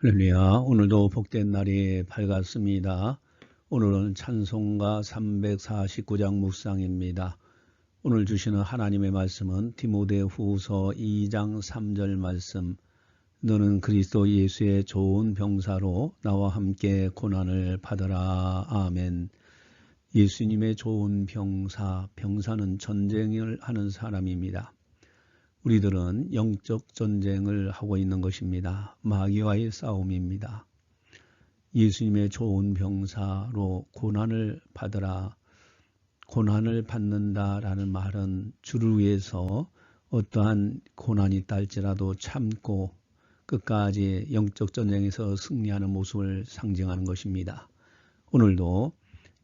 할렐루야. 오늘도 복된 날이 밝았습니다. 오늘은 찬송가 349장 묵상입니다. 오늘 주시는 하나님의 말씀은 디모데 후서 2장 3절 말씀. 너는 그리스도 예수의 좋은 병사로 나와 함께 고난을 받으라. 아멘. 예수님의 좋은 병사, 병사는 전쟁을 하는 사람입니다. 우리들은 영적 전쟁을 하고 있는 것입니다. 마귀와의 싸움입니다. 예수님의 좋은 병사로 고난을 받으라. 고난을 받는다라는 말은 주를 위해서 어떠한 고난이 딸지라도 참고 끝까지 영적 전쟁에서 승리하는 모습을 상징하는 것입니다. 오늘도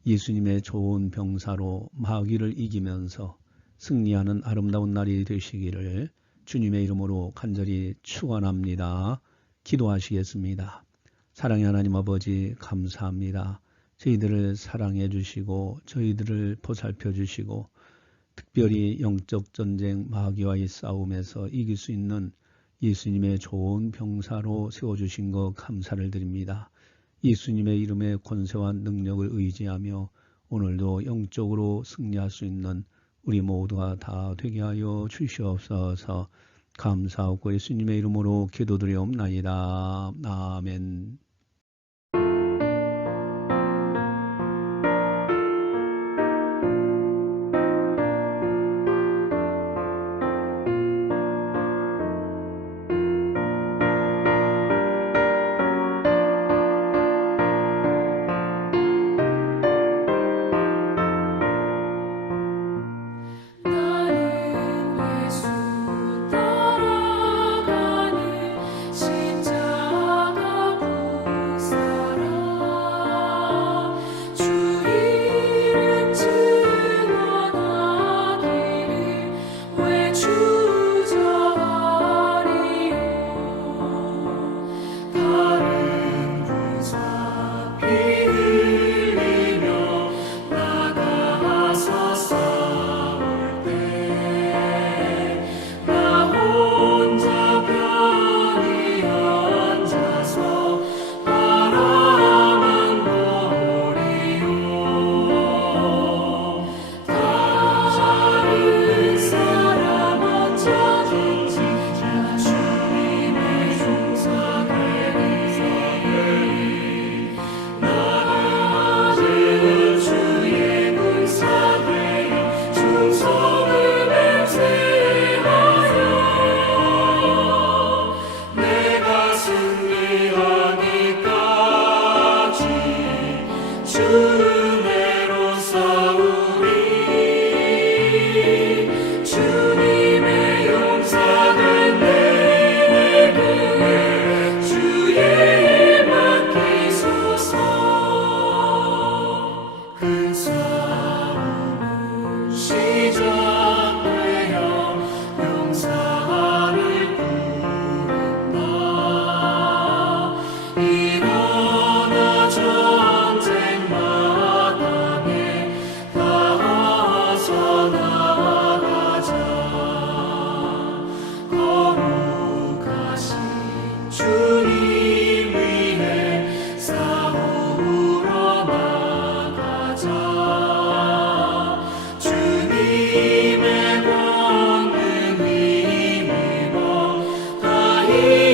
예수님의 좋은 병사로 마귀를 이기면서 승리하는 아름다운 날이 되시기를 주님의 이름으로 간절히 축원합니다. 기도하시겠습니다. 사랑의 하나님 아버지 감사합니다. 저희들을 사랑해 주시고 저희들을 보살펴 주시고 특별히 영적 전쟁 마귀와의 싸움에서 이길 수 있는 예수님의 좋은 병사로 세워주신 것 감사를 드립니다. 예수님의 이름의 권세와 능력을 의지하며 오늘도 영적으로 승리할 수 있는 우리 모두가 다 되게 하여 주시옵소서 감사하고 예수님의 이름으로 기도드리옵나이다. 아멘 You. me.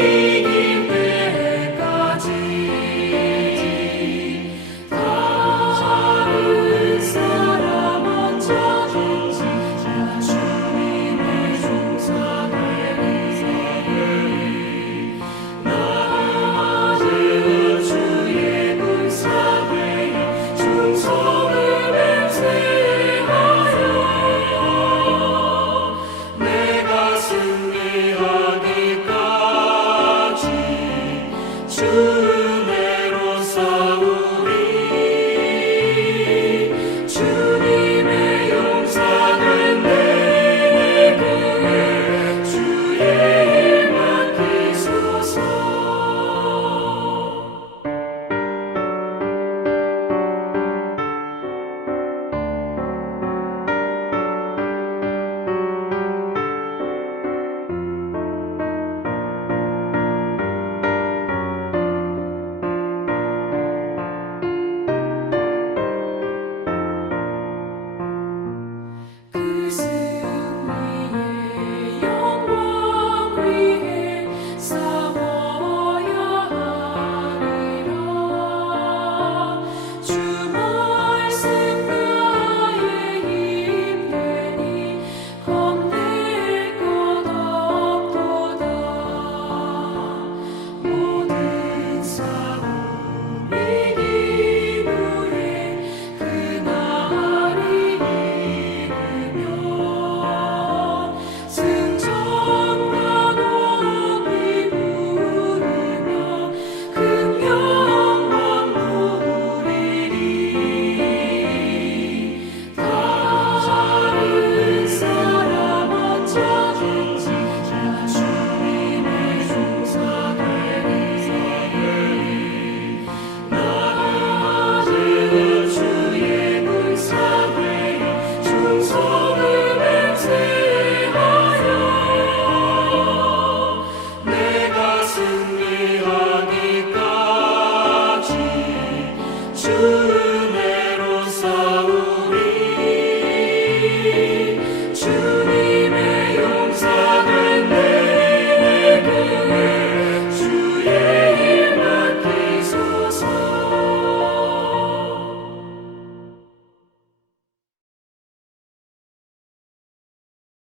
Holy.